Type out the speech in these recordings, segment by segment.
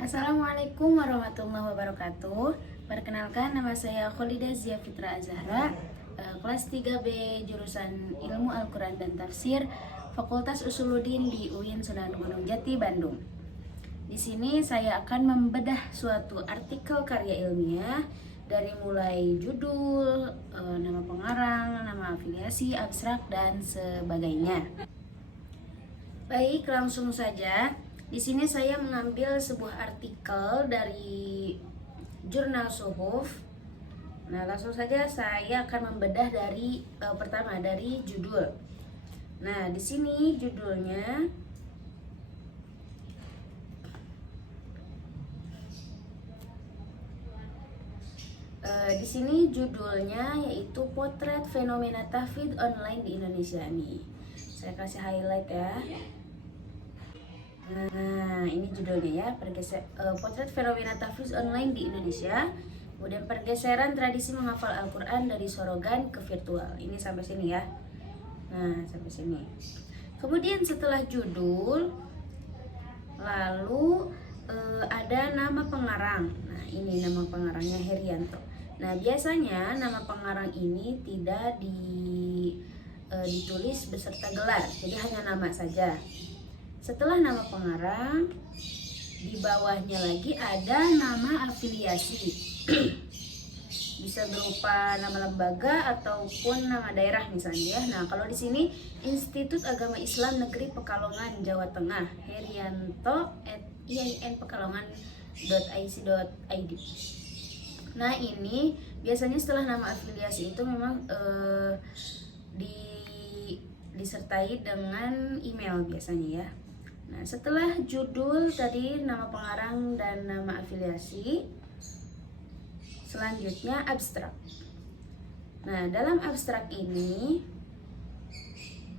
Assalamualaikum warahmatullahi wabarakatuh. Perkenalkan, nama saya Kholidah Zia Fitra Azahra, kelas 3B jurusan Ilmu Al-Quran dan Tafsir, Fakultas Usuluddin di UIN Sunan Gunung Jati, Bandung. Di sini saya akan membedah suatu artikel karya ilmiah dari mulai judul, nama pengarang, nama afiliasi, abstrak, dan sebagainya. Baik, langsung saja. Di sini saya mengambil sebuah artikel dari jurnal Suhuf. Nah, langsung saja saya akan membedah dari pertama dari judul. Nah, di sini judulnya yaitu Potret Fenomena Tahfidz Online di Indonesia nih. Saya kasih highlight ya. Nah, ini judulnya ya, Potret Fenomena Tahfidz Online di Indonesia. Kemudian pergeseran tradisi menghafal Al-Quran dari sorogan ke virtual. Ini sampai sini ya. Nah, sampai sini. Kemudian setelah judul, lalu ada nama pengarang. Nah, ini nama pengarangnya Herianto. Nah, biasanya nama pengarang ini tidak ditulis beserta gelar, jadi hanya nama saja. Setelah nama pengarang, di bawahnya lagi ada nama afiliasi. Bisa berupa nama lembaga ataupun nama daerah misalnya ya. Nah, kalau di sini Institut Agama Islam Negeri Pekalongan, Jawa Tengah, herianto@iinpekalongan.ic.id. Nah, ini biasanya setelah nama afiliasi itu memang disertai dengan email biasanya ya. Nah, setelah judul tadi, nama pengarang dan nama afiliasi, selanjutnya abstrak. Nah, dalam abstrak ini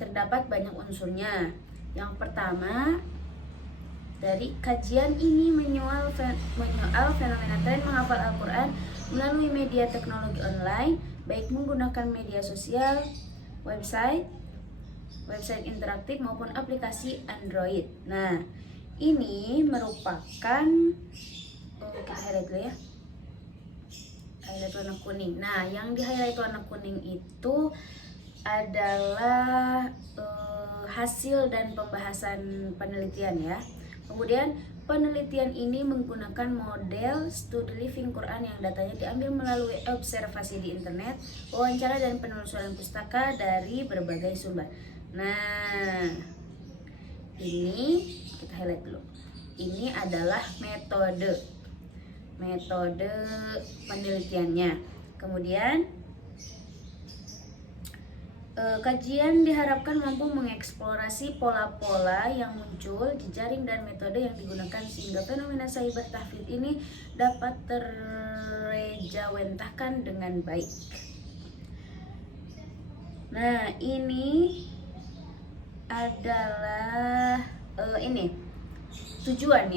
terdapat banyak unsurnya. Yang pertama, dari kajian ini menyoal fenomena tren menghafal Al-Quran melalui media teknologi online, baik menggunakan media sosial, website interaktif maupun aplikasi Android. Nah, ini merupakan kita highlight dulu ya. Highlight warna kuning. Nah, yang di highlight warna kuning itu adalah hasil dan pembahasan penelitian ya. Kemudian penelitian ini menggunakan model studi living Quran yang datanya diambil melalui observasi di internet, wawancara dan penelusuran pustaka dari berbagai sumber. Nah, ini kita highlight dulu. Ini adalah metode penelitiannya. Kemudian kajian diharapkan mampu mengeksplorasi pola-pola yang muncul, jejaring dan metode yang digunakan sehingga fenomena cyber tahfidz ini dapat terrejawentahkan dengan baik. Nah, ini adalah ini tujuan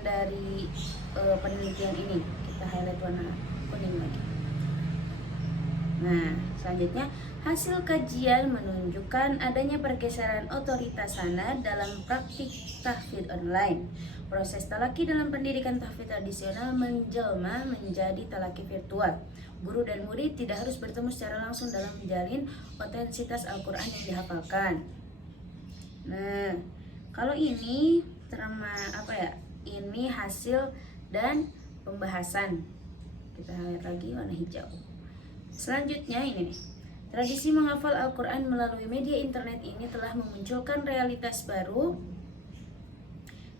dari penelitian ini. Kita highlight warna kuning lagi. Nah, selanjutnya hasil kajian menunjukkan adanya pergeseran otoritas sanad dalam praktik tahfidz online. Proses talaki dalam pendidikan tahfidz tradisional menjelma menjadi talaki virtual. Guru dan murid tidak harus bertemu secara langsung dalam menjalin otensitas Al-Quran yang dihafalkan. Nah, kalau ini ini hasil dan pembahasan. Kita lihat lagi warna hijau. Selanjutnya ini nih. Tradisi menghafal Al-Quran melalui media internet ini telah memunculkan realitas baru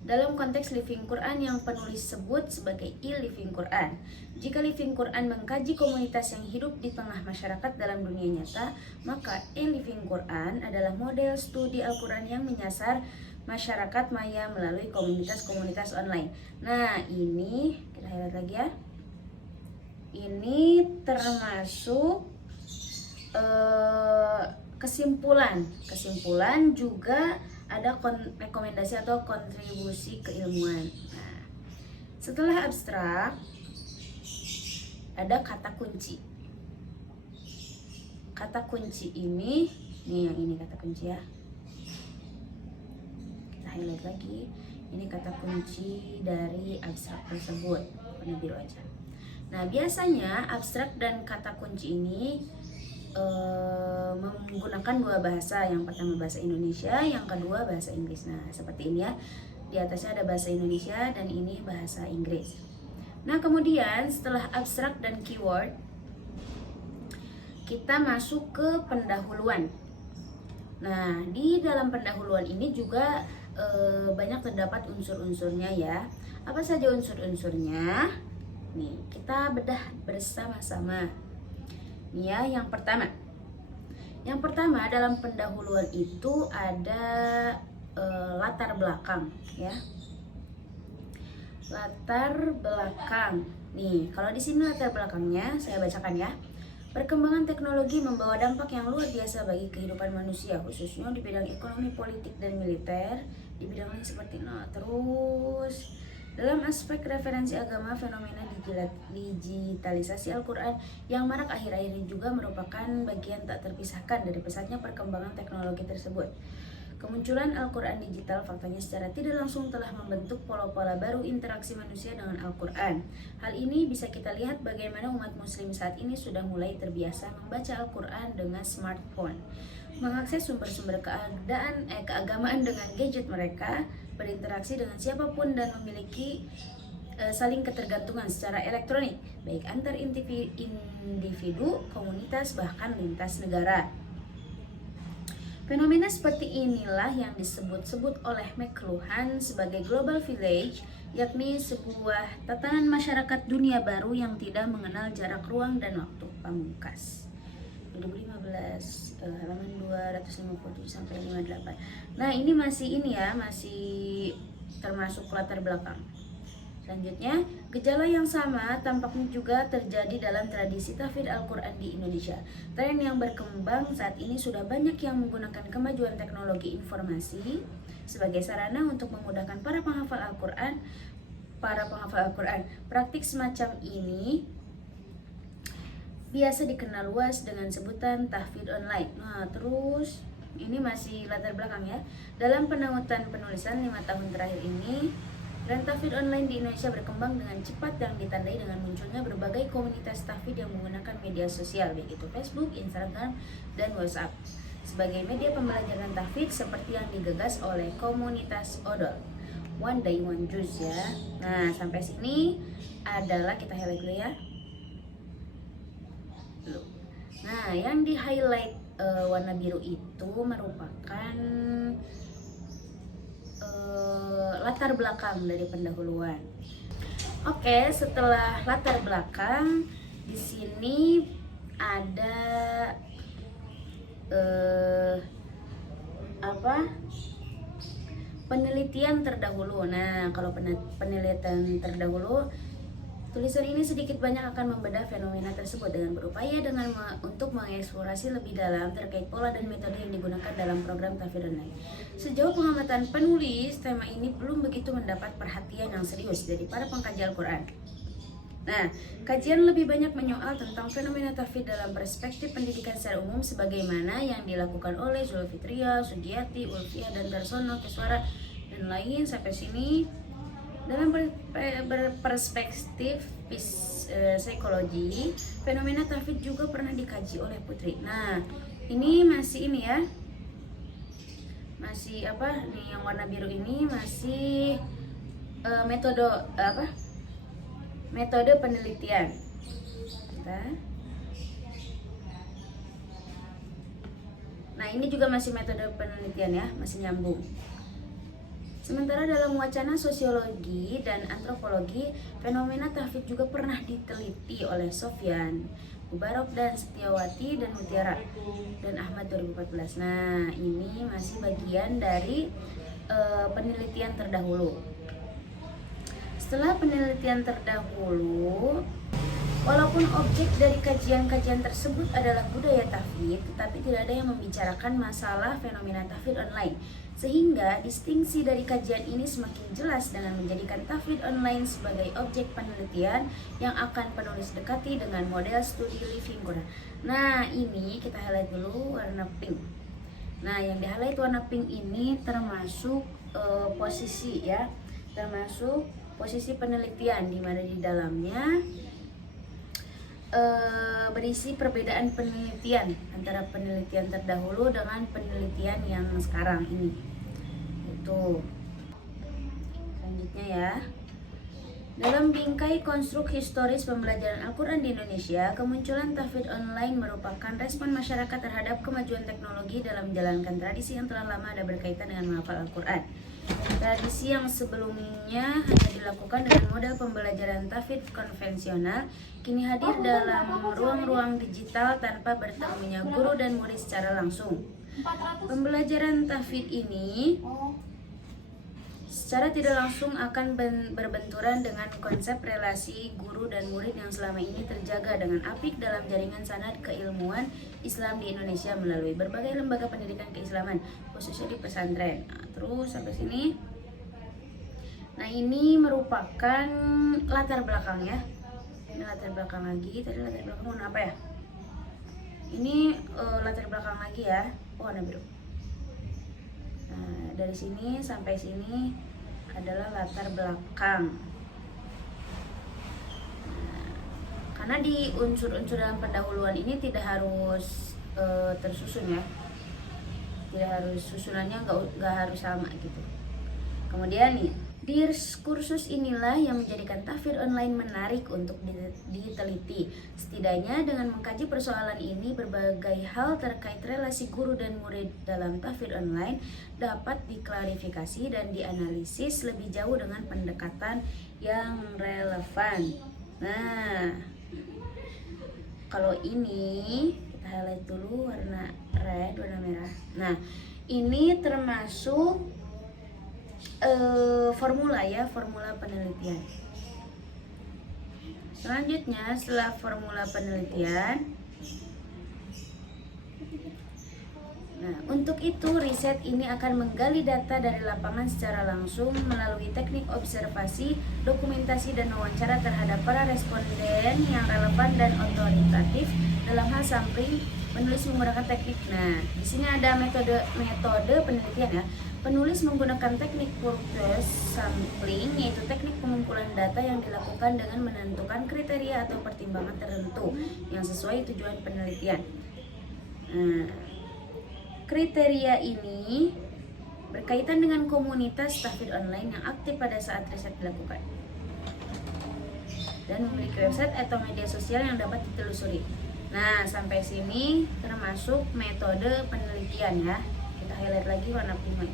dalam konteks living Quran yang penulis sebut sebagai e-living Quran. Jika living Quran mengkaji komunitas yang hidup di tengah masyarakat dalam dunia nyata, maka e-living Quran adalah model studi Al-Quran yang menyasar masyarakat maya melalui komunitas-komunitas online. Nah, ini kita highlight lagi ya. Ini termasuk kesimpulan juga ada rekomendasi atau kontribusi keilmuan. Nah, setelah abstrak ada kata kunci. Kata kunci ini, nih yang ini kata kunci ya. Kita highlight lagi. Ini kata kunci dari abstrak tersebut, warna biru aja. Nah, biasanya abstrak dan kata kunci ini menggunakan dua bahasa. Yang pertama bahasa Indonesia, yang kedua bahasa Inggris. Nah, seperti ini ya. Di atasnya ada bahasa Indonesia dan ini bahasa Inggris. Nah, kemudian setelah abstrak dan keyword, kita masuk ke pendahuluan. Nah, di dalam pendahuluan ini juga banyak terdapat unsur-unsurnya ya. Apa saja unsur-unsurnya? Nih, kita bedah bersama-sama. Nih ya, yang pertama. Yang pertama dalam pendahuluan itu ada latar belakang ya. Latar belakang. Nih, kalau di sini latar belakangnya saya bacakan ya. Perkembangan teknologi membawa dampak yang luar biasa bagi kehidupan manusia, khususnya di bidang ekonomi, politik, dan militer, di bidang lain seperti terus. Dalam aspek referensi agama, fenomena digitalisasi Al-Quran yang marak akhir-akhir ini juga merupakan bagian tak terpisahkan dari pesatnya perkembangan teknologi tersebut. Kemunculan Al-Quran digital faktanya secara tidak langsung telah membentuk pola-pola baru interaksi manusia dengan Al-Quran. Hal ini bisa kita lihat bagaimana umat muslim saat ini sudah mulai terbiasa membaca Al-Quran dengan smartphone, mengakses sumber-sumber keagamaan dengan gadget mereka, berinteraksi dengan siapapun dan memiliki saling ketergantungan secara elektronik, baik antar individu, komunitas, bahkan lintas negara. Fenomena seperti inilah yang disebut-sebut oleh McLuhan sebagai global village, yakni sebuah tatanan masyarakat dunia baru yang tidak mengenal jarak ruang dan waktu. Pamungkas 2015 halaman 257 sampai 58. Nah, ini masih termasuk latar belakang. Selanjutnya, gejala yang sama tampaknya juga terjadi dalam tradisi tahfidz Al-Quran di Indonesia. Tren yang berkembang saat ini sudah banyak yang menggunakan kemajuan teknologi informasi sebagai sarana untuk memudahkan para penghafal Al-Quran. Praktik semacam ini biasa dikenal luas dengan sebutan tahfidz online. Nah, terus ini masih latar belakang ya. Dalam penautan penulisan 5 tahun terakhir ini, tren tahfidz online di Indonesia berkembang dengan cepat yang ditandai dengan munculnya berbagai komunitas tahfidz yang menggunakan media sosial, baik itu Facebook, Instagram, dan WhatsApp sebagai media pembelajaran tahfidz seperti yang digagas oleh komunitas Odol. One Day One Juz ya. Nah, sampai sini adalah kita highlight dulu ya. Nah, yang di highlight warna biru itu merupakan latar belakang dari pendahuluan. Oke, setelah latar belakang, di sini ada penelitian terdahulu. Nah, kalau penelitian terdahulu, tulisan ini sedikit banyak akan membedah fenomena tersebut dengan berupaya untuk mengeksplorasi lebih dalam terkait pola dan metode yang digunakan dalam program tahfidz online. Sejauh pengamatan penulis, tema ini belum begitu mendapat perhatian yang serius dari para pengkaji Al-Quran. Nah, kajian lebih banyak menyoal tentang fenomena tahfidz dalam perspektif pendidikan secara umum sebagaimana yang dilakukan oleh Zulfitria, Sugiyati, Ulfiah, dan Darsono, Keswara, dan lain. Sampai sini dalam perspektif psikologi, fenomena tahfidz juga pernah dikaji oleh Putri. Nah, ini masih nih yang warna biru ini masih metode penelitian. Nah, ini juga masih metode penelitian ya, masih nyambung. Sementara dalam wacana sosiologi dan antropologi, fenomena tahfidz juga pernah diteliti oleh Sofyan, Mubarak, dan Setiawati, dan Mutiara, dan Ahmad 2014. Nah, ini masih bagian dari penelitian terdahulu. Setelah penelitian terdahulu, walaupun objek dari kajian-kajian tersebut adalah budaya tahfidz, tetapi tidak ada yang membicarakan masalah fenomena tahfidz online. Sehingga distingsi dari kajian ini semakin jelas dengan menjadikan tahfidz online sebagai objek penelitian yang akan penulis dekati dengan model studi living Quran. Nah, ini kita highlight dulu warna pink. Nah, yang di highlight warna pink ini termasuk posisi ya. termasuk posisi penelitian di mana di dalamnya berisi perbedaan penelitian antara penelitian terdahulu dengan penelitian yang sekarang ini. Itu selanjutnya ya. Dalam bingkai konstruk historis pembelajaran Al-Quran di Indonesia, kemunculan tahfidz online merupakan respon masyarakat terhadap kemajuan teknologi dalam menjalankan tradisi yang telah lama ada berkaitan dengan menghafal Al-Quran. Tradisi yang sebelumnya hanya dilakukan dengan model pembelajaran tahfidz konvensional, kini hadir dalam ruang-ruang digital tanpa bertemunya guru dan murid secara langsung. Pembelajaran tahfidz ini secara tidak langsung akan berbenturan dengan konsep relasi guru dan murid yang selama ini terjaga dengan apik dalam jaringan sanad keilmuan Islam di Indonesia melalui berbagai lembaga pendidikan keislaman, khususnya di pesantren. Nah, terus sampai sini. Nah, ini merupakan latar belakang ya. Ini latar belakang lagi. Tadi latar belakang warna apa ya? Ini latar belakang lagi ya. Warna biru. Nah, dari sini sampai sini adalah latar belakang. Nah, karena di unsur-unsur dalam pendahuluan ini tidak harus tersusun ya, tidak harus susunannya nggak harus sama gitu. Kemudian nih, diskursus inilah yang menjadikan tahfidz online menarik untuk diteliti. Setidaknya dengan mengkaji persoalan ini, berbagai hal terkait relasi guru dan murid dalam tahfidz online dapat diklarifikasi dan dianalisis lebih jauh dengan pendekatan yang relevan. Nah, kalau ini kita highlight dulu warna red, warna merah. Nah, ini termasuk formula ya, formula penelitian. Selanjutnya setelah formula penelitian, nah untuk itu riset ini akan menggali data dari lapangan secara langsung melalui teknik observasi, dokumentasi dan wawancara terhadap para responden yang relevan dan otoritatif dalam hal sampling. Penulis menggunakan teknik. Nah, di sini ada metode penelitian ya. Penulis menggunakan teknik Purpose sampling, yaitu teknik pengumpulan data yang dilakukan dengan menentukan kriteria atau pertimbangan tertentu yang sesuai tujuan penelitian. Nah, kriteria ini berkaitan dengan komunitas tahfidz online yang aktif pada saat riset dilakukan dan memiliki website atau media sosial yang dapat ditelusuri. Nah, sampai sini termasuk metode penelitian ya. Kita highlight lagi warna pink.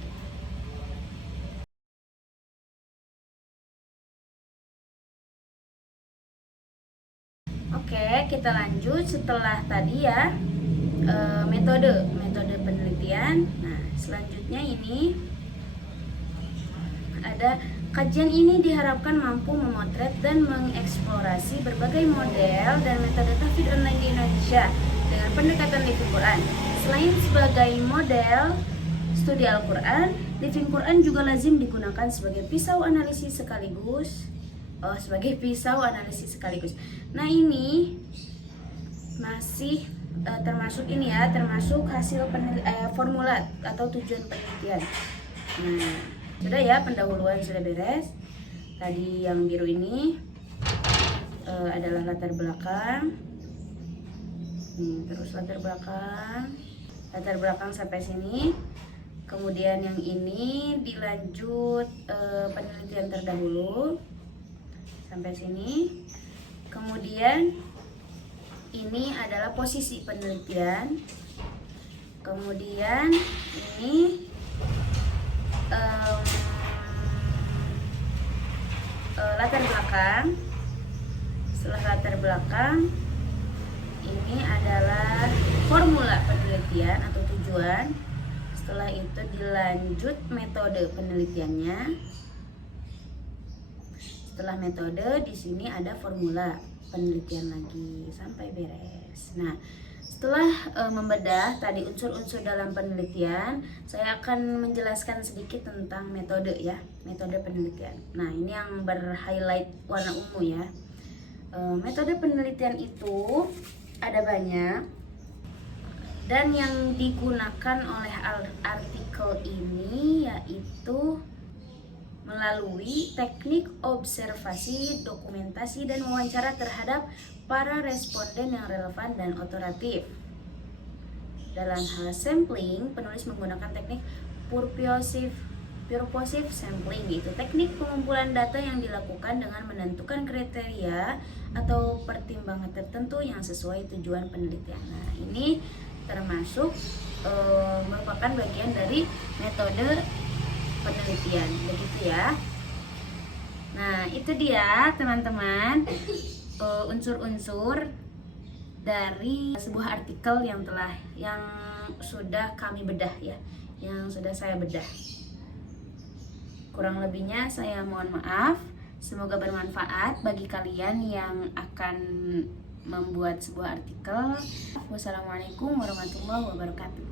Oke, kita lanjut setelah tadi ya metode penelitian. Nah, selanjutnya ini ada kajian ini diharapkan mampu memotret dan mengeksplorasi berbagai model dan metode tahfidz online di Indonesia dengan pendekatan Living Quran. Selain sebagai model studi Al-Quran, Living Quran juga lazim digunakan sebagai pisau analisis sekaligus. Nah, ini masih termasuk ini ya, termasuk hasil formula atau tujuan penelitian. Nah, sudah ya, pendahuluan sudah beres. Tadi yang biru ini adalah latar belakang. Terus latar belakang sampai sini. Kemudian yang ini dilanjut penelitian terdahulu sampai sini. Kemudian ini adalah posisi penelitian. Kemudian ini latar belakang. Setelah latar belakang, ini adalah formula penelitian atau tujuan. Setelah itu dilanjut metode penelitiannya. Setelah metode, di sini ada formula penelitian lagi sampai beres. Nah, setelah membedah tadi unsur-unsur dalam penelitian, saya akan menjelaskan sedikit tentang metode ya, metode penelitian. Nah, ini yang berhighlight warna ungu ya. Metode penelitian itu ada banyak, dan yang digunakan oleh artikel ini yaitu melalui teknik observasi, dokumentasi, dan wawancara terhadap para responden yang relevan dan otoratif. Dalam hal sampling, penulis menggunakan teknik purposive sampling, yaitu teknik pengumpulan data yang dilakukan dengan menentukan kriteria atau pertimbangan tertentu yang sesuai tujuan penelitian. Nah, ini termasuk merupakan bagian dari metode penelitian, begitu ya. Nah, itu dia teman-teman unsur-unsur dari sebuah artikel yang sudah kami bedah ya, yang sudah saya bedah. Kurang lebihnya saya mohon maaf. Semoga bermanfaat bagi kalian yang akan membuat sebuah artikel. Wassalamualaikum warahmatullahi wabarakatuh.